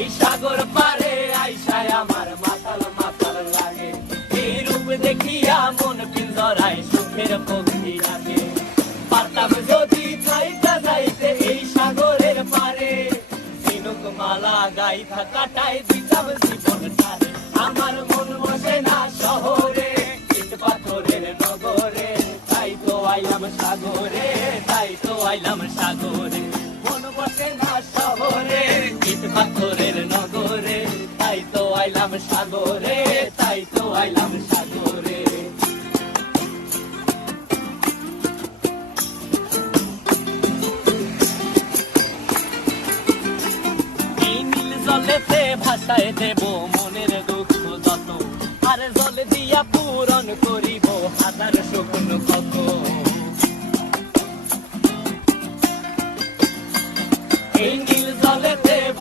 এই সাগর পারে আইসায় আমার মাতাল মাতাল লাগে, এই রূপ দেখিয়া মন পিঞ্জরায় সুখের পক্ষী রাখে। পারতাম যদি যাইতে যাইতে এই সাগরের পারে, ঝিনুক মালা গাইথা কাটাই দিতাম জীবনটারে। আমার মন বসে না শহরে, ইট পাথরের নগরে, তাই তো আইলাম সাগরে, তাই তো আইলাম সাগরে। মন বসে না শহরে, ইট পাথরের নগরে, তাই তো আইলাম সাগরে, তাই তো আইলাম সাগরে। জলেতে ভাসায় দেব মনের দুঃখ যত, আর জলে দিয়া পূরণ করিব হাজার স্বপ্ন কত। এই